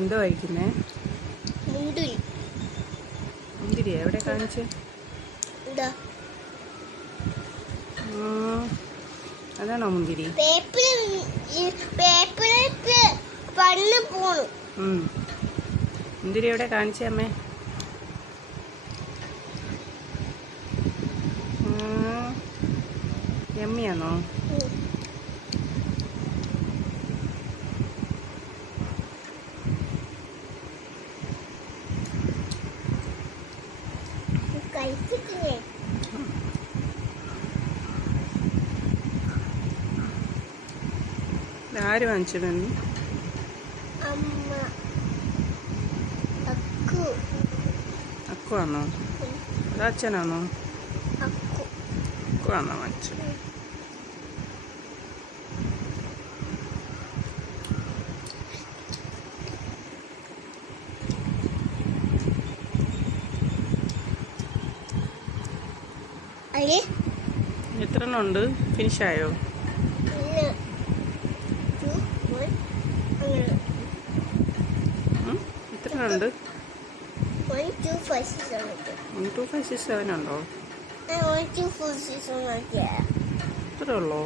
എന്തോ കഴിക്കുന്നേ? മുന്തിരി. മുന്തിരി എവിടെ കാണിച്ചേ? അതാണോ മുന്തിരി? മുന്തിരി എവിടെ കാണിച്ചേ അമ്മേ? യമ്മിയാണോ? ആര് വാങ്ങിച്ചിടുന്നു? അക്കു ആണോ? അത് അച്ഛനാണോ? അക്കു ആണോ വാങ്ങിച്ചത്? എത്ര എണ്ണം ഉണ്ട്? ഫിനിഷായോ? എത്ര എണ്ണം ഉണ്ട്? 1 2 5 6 7 1 2 5 6 7 ഉണ്ടോ? 1 2 4 6 7 ഇത്രേ ഉള്ളോ?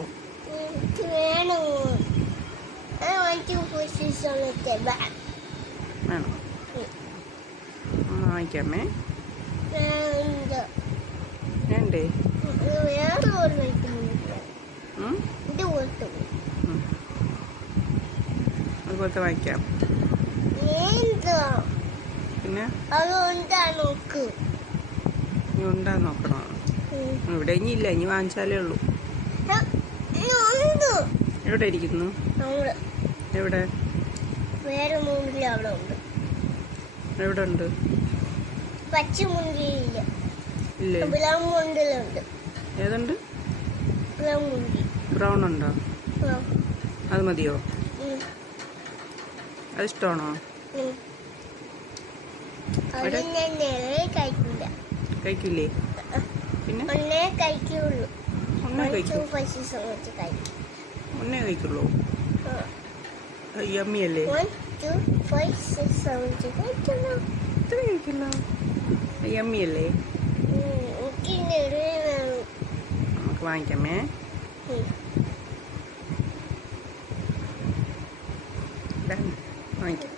വേണോ? 1 2 4 6 7 വേണം. വാങ്ങിക്കാമേ? വേണ്ടേ? അതുപോലത്തെ വാങ്ങിക്കാം. പിന്നെ നീ ഉണ്ടാ നോക്കണോ? ഇവിടെ ഇനി ഇല്ല, ഇനി വാങ്ങിച്ചാലേ ഉള്ളൂ. എവിടെ ഇരിക്കുന്നു? എവിടെ? എവിടെ ഉണ്ട്? ഇല്ലേ? ഏതുണ്ട്? ബ്രൗൺ ഉണ്ടോ? അത് മതിയോ? അത് ഇഷ്ടമാണോ? കഴിക്കില്ലേ? പിന്നെ ഒന്നേ കഴിക്കുള്ളൂ. യമ്മിയല്ലേ? ഇത്ര കഴിക്കില്ല. യമ്മിയല്ലേ? നമുക്ക് വാങ്ങിക്കാമേ? വാങ്ങിക്കാം.